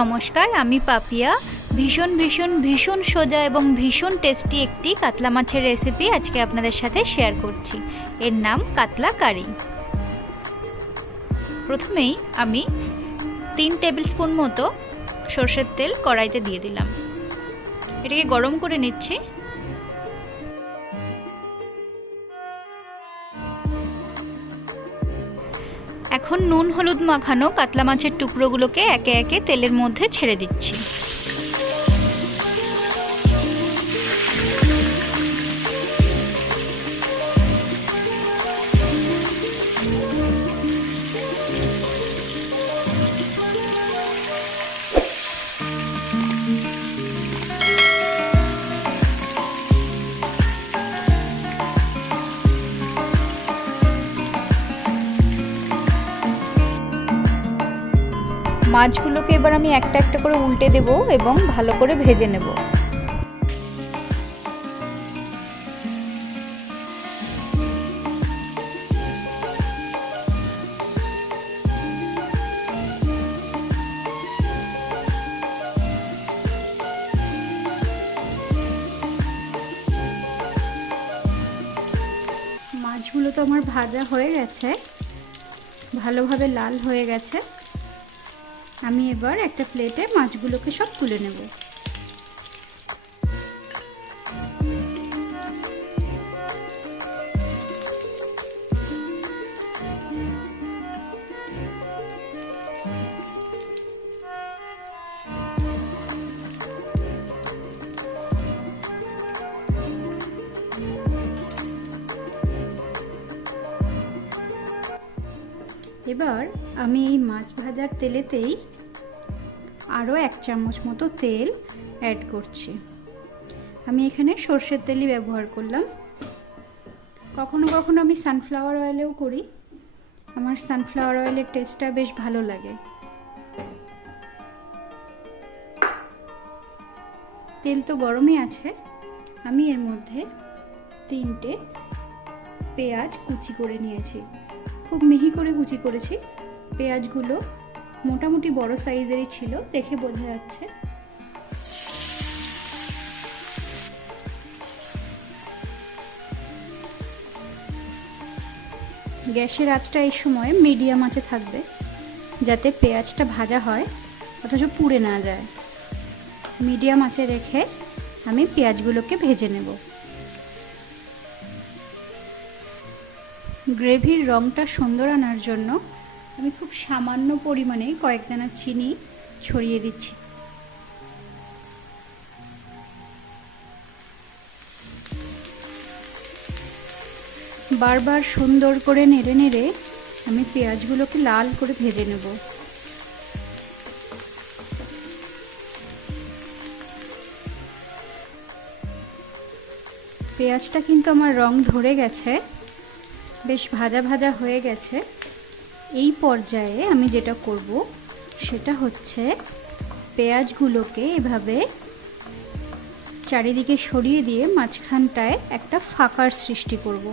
নমস্কার, আমি পাপিয়া। ভীষণ ভীষণ ভীষণ সোজা এবং ভীষণ টেস্টি একটি কাতলা মাছের রেসিপি আজকে আপনাদের সাথে শেয়ার করছি। এর নাম কাতলা কারি। প্রথমেই আমি 3 টেবিল স্পুন মতো সরষের তেল কড়াইতে দিয়ে দিলাম। এটাকে গরম করে নিচ্ছি। এখন নুন হলুদ মাখানো কাতলা মাছের টুকরোগুলোকে একে একে তেলের মধ্যে ছেড়ে দিচ্ছি। মাছগুলোকে এবার আমি একটা একটা করে উল্টে দেব এবং ভালো করে ভেজে নেব। মাছগুলো তো আমার ভাজা হয়ে গেছে, ভালোভাবে লাল হয়ে গেছে। আমি এবার একটা প্লেটে মাছগুলোকে সব তুলে নেব। এবার আমি এই মাছ ভাজার তেলেতেই আরও 1 চামচ মতো তেল অ্যাড করছি। আমি এখানে সর্ষের তেলই ব্যবহার করলাম। কখনো কখনো আমি সানফ্লাওয়ার অয়েলেও করি। আমার সানফ্লাওয়ার অয়েলের টেস্টটা বেশ ভালো লাগে। তেল তো গরমই আছে। আমি এর মধ্যে 3টে পেঁয়াজ কুচি করে নিয়েছি। খুব মিহি করে কুচি করেছি। পেঁয়াজগুলো মোটামুটি বড় সাইজেরই ছিল, দেখে বোঝা যাচ্ছে। গ্যাসের আঁচটা এই সময় মিডিয়াম আঁচে থাকবে, যাতে পেঁয়াজটা ভাজা হয় অথচ পুড়ে না যায়। মিডিয়াম আঁচে রেখে আমি পেঁয়াজগুলোকে ভেজে নেব। গ্রেভির রঙটা সুন্দর আনার জন্য আমি খুব সামান্য পরিমাণে কয়েক দানা চিনি ছড়িয়ে দিচ্ছি। বারবার সুন্দর করে নেড়ে নেড়ে আমি পেঁয়াজগুলোকে লাল করে ভেজে নেব। পেঁয়াজটা কিন্তু আমার রং ধরে গেছে, বেশ ভাজা ভাজা হয়ে গেছে। এই পর্যায়ে আমি যেটা করব সেটা হচ্ছে পেঁয়াজগুলোকে এভাবে চারিদিকে সরিয়ে দিয়ে মাঝখানটায় একটা ফাঁকার সৃষ্টি করব।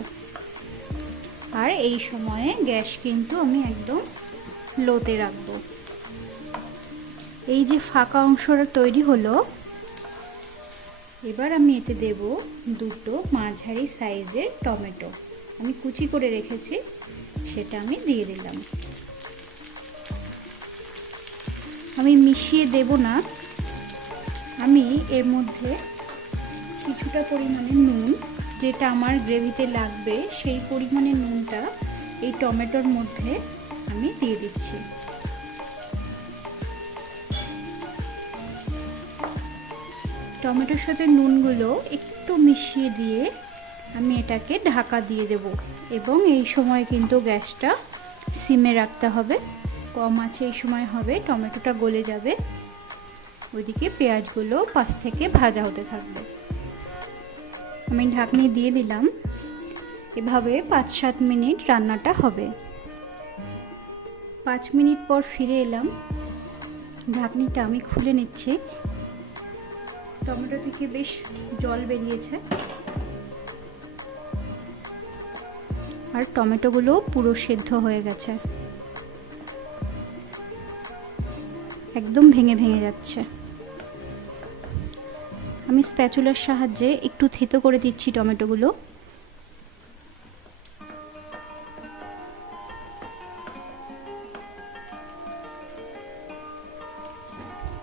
আর এই সময়ে গ্যাস কিন্তু আমি একদম লোতে রাখব। এই যে ফাঁকা অংশটা তৈরি হলো, এবার আমি এতে দেব 2টো মাঝারি সাইজের টমেটো। আমি কুচি করে রেখেছি, সেটা আমি দিয়ে দিলাম। আমি মিশিয়ে দেব না। আমি এর মধ্যে কিছুটা পরিমাণে নুন, যেটা আমার গ্রেভিতে লাগবে সেই পরিমাণে নুনটা এই টমেটোর মধ্যে আমি দিয়ে দিচ্ছি। টমেটোর সাথে নুনগুলো একটু মিশিয়ে দিয়ে আমি এটাকে ঢাকা দিয়ে দেব এবং এই সময় কিন্তু গ্যাসটা সিমে রাখতে হবে। কম আছে এই সময় হবে, টমেটোটা গলে যাবে। ওইদিকে পেঁয়াজগুলো পাশ থেকে ভাজা হতে থাকবে। আমি ঢাকনি দিয়ে দিলাম। এভাবে 5-7 মিনিট রান্নাটা হবে। 5 মিনিট পর ফিরে এলাম। ঢাকনিটা আমি খুলে নিচ্ছি। টমেটো থেকে বেশ জল বেরিয়েছে আর টমেটোগুলো পুরো সেদ্ধ হয়ে গেছে। একদম ভেঙে ভেঙে যাচ্ছে। আমি স্প্যাচুলার সাহায্যে একটু থেতো করে দিচ্ছি টমেটোগুলো।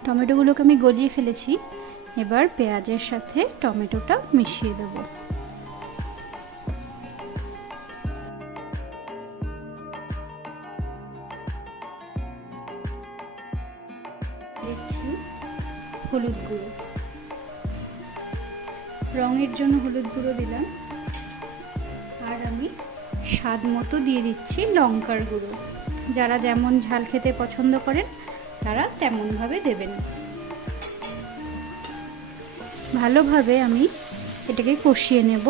টমেটোগুলোকে আমি গলিয়ে ফেলেছি। এবার পেঁয়াজের সাথে টমেটোটা মিশিয়ে দেব। দিচ্ছি হলুদ গুঁড়ো, রঙের জন্য হলুদ গুঁড়ো দিলাম। আর আমি স্বাদ মতো দিয়ে দিচ্ছি লঙ্কার গুঁড়ো। যারা যেমন ঝাল খেতে পছন্দ করেন তারা তেমনভাবে দেবেন। ভালোভাবে আমি এটাকে কষিয়ে নেব,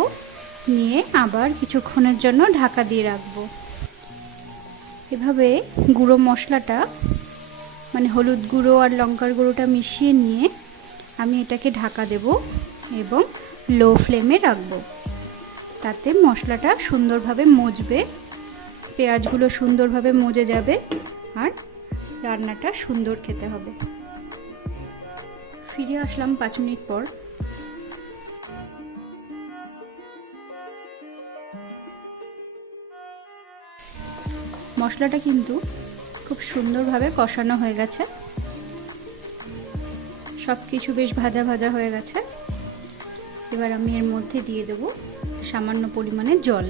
নিয়ে আবার কিছুক্ষণের জন্য ঢাকা দিয়ে রাখবো। এভাবে গুঁড়ো মশলাটা মানে হলুদ গুঁড়ো আর লঙ্কার গুঁড়োটা মিশিয়ে নিয়ে আমি এটাকে ঢাকা দেব এবং লো ফ্লেমে রাখবো। তাতে মশলাটা সুন্দরভাবে মজবে, পেঁয়াজগুলো সুন্দরভাবে মজে যাবে আর রান্নাটা সুন্দর খেতে হবে। ফিরে আসলাম 5 মিনিট পর। মশলাটা কিন্তু খুব সুন্দরভাবে কষানো হয়ে গেছে, সব কিছু বেশ ভাজা ভাজা হয়ে গেছে। এবার আমি এর মধ্যে দিয়ে দেব সামান্য পরিমাণে জল।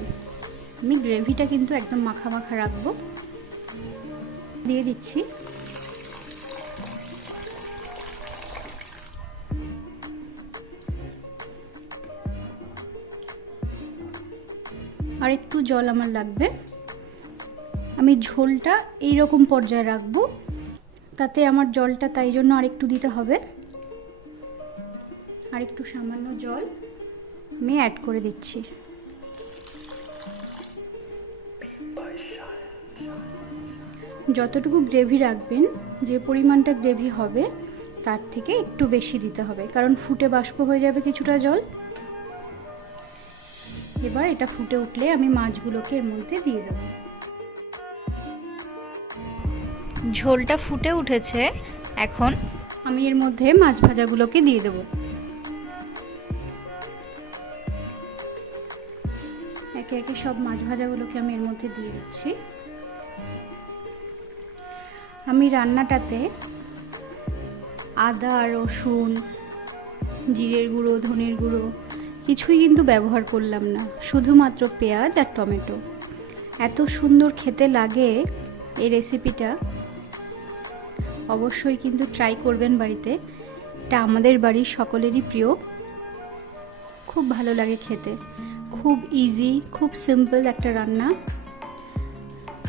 আমি গ্রেভিটা কিন্তু একদম মাখা মাখা রাখবো। দিয়ে দিচ্ছি আর একটু জল আমার লাগবে। আমি ঝোলটা এই রকম পর্যায়ে রাখবো, তাতে আমার জলটা তাই জন্য আরেকটু দিতে হবে। আর একটু সামান্য জল আমি অ্যাড করে দিচ্ছি। যতটুকু গ্রেভি রাখবেন, যে পরিমাণটা গ্রেভি হবে তার থেকে একটু বেশি দিতে হবে, কারণ ফুটে বাষ্প হয়ে যাবে কিছুটা জল। এবার এটা ফুটে উঠলে আমি মাছগুলোকে এর মধ্যে দিয়ে দেব। ঝোলটা ফুটে উঠেছে, এখন আমি এর মধ্যে মাছ ভাজাগুলোকে দিয়ে দেব। একে একে সব মাছ ভাজাগুলোকে আমি এর মধ্যে দিয়ে দিচ্ছি। আমি রান্নাটাতে আদা, রসুন, জিরের গুঁড়ো, ধনের গুঁড়ো কিছুই কিন্তু ব্যবহার করলাম না, শুধুমাত্র পেঁয়াজ আর টমেটো। এত সুন্দর খেতে লাগে এই রেসিপিটা, অবশ্যই কিন্তু ট্রাই করবেন বাড়িতে। এটা আমাদের বাড়ির সকলেরই প্রিয়, খুব ভালো লাগে খেতে, খুব ইজি, খুব সিম্পল একটা রান্না।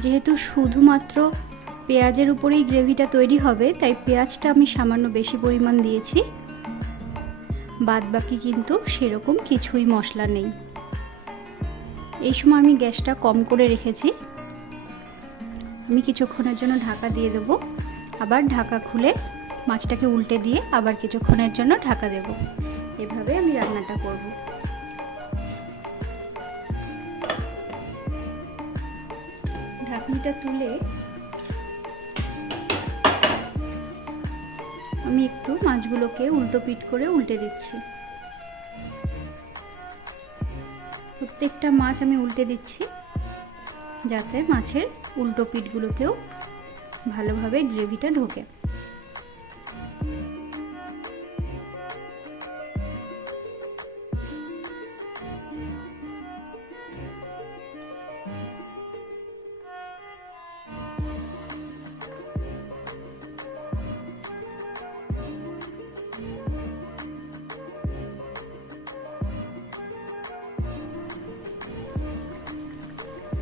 যেহেতু শুধুমাত্র পেঁয়াজের উপরেই গ্রেভিটা তৈরি হবে, তাই পেঁয়াজটা আমি সামান্য বেশি পরিমাণ দিয়েছি, বাদ বাকি কিন্তু সেরকম কিছুই মশলা নেই। এই সময় আমি গ্যাসটা কম করে রেখেছি। আমি কিছুক্ষণের জন্য ঢাকা দিয়ে দেব, আবার ঢাকা খুলে মাছটাকে উল্টে দিয়ে আবার কিছুক্ষণের জন্য ঢাকা দেব। এভাবে আমি রান্নাটা করব। ঢাকনিটা তুলে আমি একটু মাছগুলোকে উল্টো পিট করে উল্টে দিচ্ছি। প্রত্যেকটা মাছ আমি উল্টে দিচ্ছি যাতে মাছের উল্টো পিঠগুলোতেও ভালোভাবে গ্রেভিটা ঢোকে।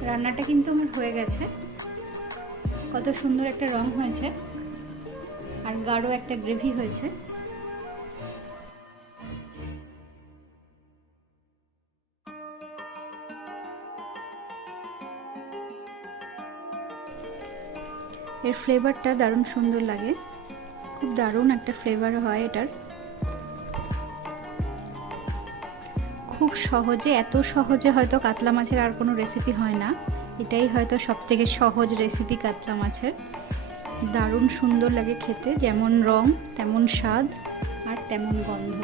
রান্নাটা কিন্তু আমার হয়ে গেছে। কত সুন্দর একটা রং হয়েছে আর গাঢ় একটা গ্রেভি হয়েছে। এর ফ্লেভারটা দারুণ সুন্দর লাগে, খুব দারুণ একটা ফ্লেভার হয় এটার। খুব সহজে, এত সহজে হয়তো কাতলা মাছের আর কোনো রেসিপি হয় না, এটাই হয়তো সবথেকে সহজ রেসিপি কাতলা মাছের। দারুণ সুন্দর লাগে খেতে, যেমন রং তেমন স্বাদ আর তেমন গন্ধ।